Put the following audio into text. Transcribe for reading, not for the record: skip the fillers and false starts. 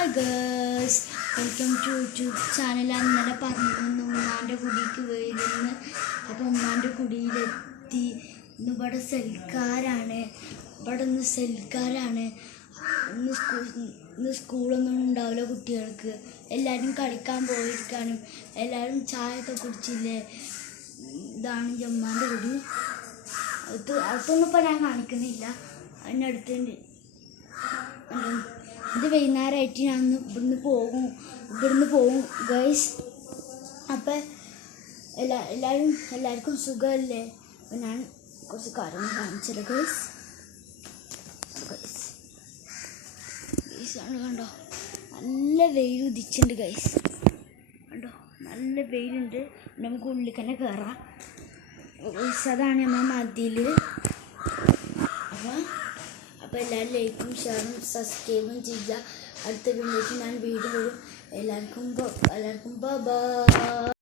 Hi girls, welcome to YouTube channel. അന്നലെ പറഞ്ഞിരുന്നു ഉമ്മാൻ്റെ കുടിക്ക് വരുന്നു. അപ്പോൾ ഉമ്മാൻ്റെ കുടിയിലെത്തി. ഇവിടെ സൽക്കാരാണ്. ഇന്ന് സ്കൂളൊന്നും ഉണ്ടാവില്ല കുട്ടികൾക്ക്. എല്ലാവരും കളിക്കാൻ പോയിരിക്കാനും എല്ലാവരും ചായ ഒക്കെ കുടിച്ചില്ലേ. ഇതാണ് ഉമ്മാൻ്റെ കുടി. അതൊന്നും ഇപ്പോൾ ഞാൻ കാണിക്കുന്നില്ല, അതിനടുത്തുണ്ട്. ഇത് വൈകുന്നേരമായിട്ട് ഞാൻ ഇവിടുന്ന് പോകും ഗൈസ്. അപ്പം എല്ലാവർക്കും സുഖമല്ലേ? അപ്പം ഞാൻ കുറച്ച് കാര്യങ്ങൾ കാണിച്ചത് ഗൈസ്. ആണ് കണ്ടോ, നല്ല വെയിൽ ഉദിച്ചിട്ടുണ്ട് ഗൈസ്. കണ്ടോ, നല്ല വെയിലുണ്ട്. നമുക്ക് ഉള്ളിൽ തന്നെ കയറാം ഗൈസ്. അതാണ് നമ്മൾ മതിൽ. അപ്പോൾ എല്ലാവരും ലൈക്കും ഷെയറും സബ്സ്ക്രൈബും ചെയ്യുക. അടുത്ത വീഡിയോയ്ക്ക് ഞാൻ വീഡിയോ വരും. എല്ലാവർക്കും ബൈ.